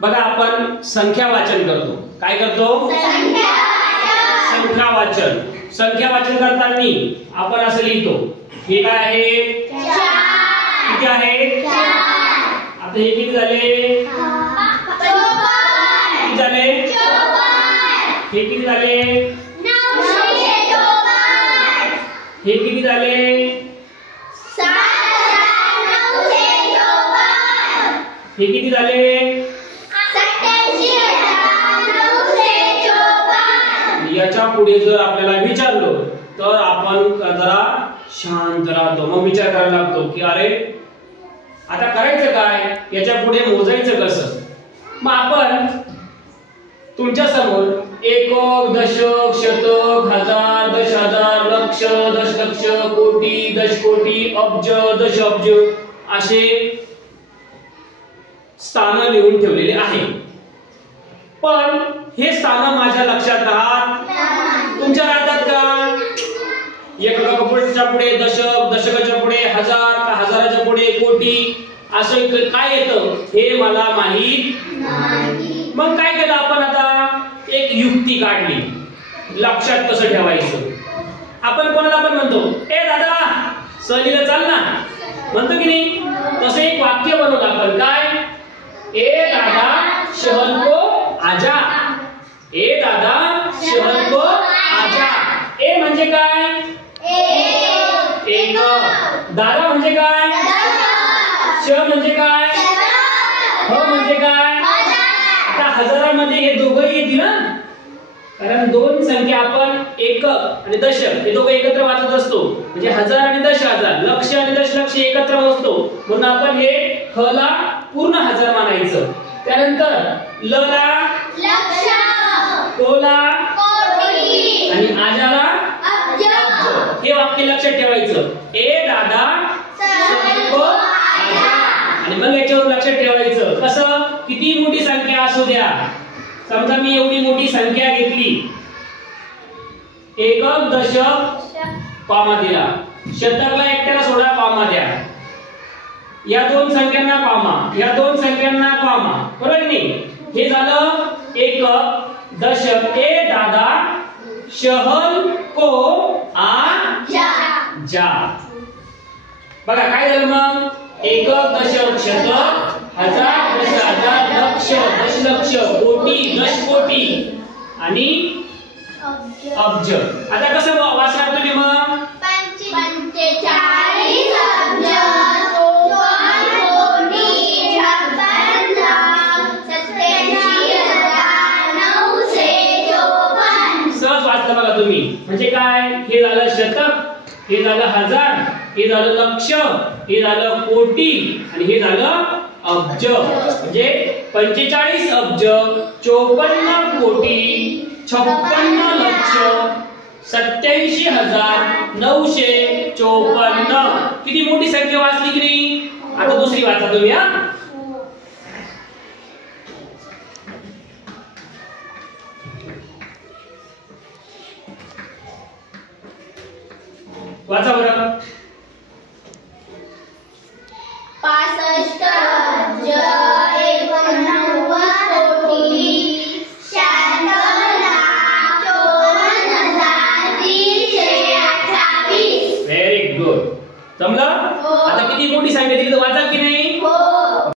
बघा आपण संख्या वाचन करतो. काय करतो? संख्या वाचन. संख्या वाचन करताना आपण असं लिहितो. हे काय आहे? किती आहे? आता हे किती झाले? किती झाले? हे किती झाले? हे किती झाले? हे किती झाले? याच्या पुढे जर आपल्याला विचारलं तर आपण जरा शांत राहतो. मग विचार करायला लागतो की अरे आता करायचं काय, याच्या पुढे मोजायचं कसं. मग आपण तुमच्या समोर एकक, दशक, शतक, हजार, दश हजार, लक्ष, दशलक्ष, कोटी, दशकोटी, अब्ज, दशअब्ज असे स्थान लिहून ठेवलेले आहे. पण हे स्थान माझ्या लक्षात राहत, तुमच्या राहतात का? एककाच्या पुढे दशक, दशकाच्या पुढे हजार, का हजाराच्या पुढे कोटी असं काय येतं हे मला माहित नाही. मग काय केलं आपण? आता एक युक्ती काढली. लक्षात कसं ठेवायचं. आपण कोणाला पण म्हणतो ए दादा सहलीला चाल ना, म्हणतो की नाही? तसं एक वाक्य बनवलं आपण. काय? ए दादा शहर को आजा. ए दादा शहर को आजा. ए म्हणजे काय? एक. दादा म्हणजे काय? श म्हणजे काय? ह म्हणजे काय? आता हजारामध्ये हे दोघंही येतील ना, कारण दोन संख्या आपण एकक आणि दशक हे दोघं एकत्र वाचत असतो. म्हणजे हजार आणि दश हजार, लक्ष आणि दशलक्ष एकत्र मोजतो. म्हणून आपण हे ह ला पूर्ण हजार मानायचं. त्यानंतर ल ला लक्ष, को ला कोटी आणि आजाला अब्ज. हे वाक्य लक्षात ठेवायचं. ए दादा शहर को आजा. आणि मग याच्यावर लक्षात ठेवायचं कसं, किती मोठी संख्या असू द्या. समजा मी एवढी मोठी संख्या घेतली, एकक, दशक कॉमा दिला, शतकला एकट्याला सोडा कॉमा द्या, या दोन संख्यांना कॉमा, या दोन संख्यांना कॉमा. बरोबर नाही? हे झालं एकक, दशक. ए दादा शहर को आजा. बघा काय झालं मग? एकक, दशक, शतक, हजार, दश हजार, लक्ष, दशलक्ष, कोटी, दशकोटी आणि अब्ज. आता कसं वाचणार तुम्ही मग? 45 अब्ज, 54 कोटी, 56 लाख, 87,954. सहज वाचलं बघा तुम्ही. म्हणजे काय? हे झालं शतक, हे झालं हजार, हे झालं लक्ष, हे झालं कोटी आणि हे झालं अब्ज. म्हणजे 45 अब्ज, 54 कोटी, 56 लक्ष, 87,954. किती मोठी संख्या वाचली की नाही? आता दुसरी वाचा तुम्ही.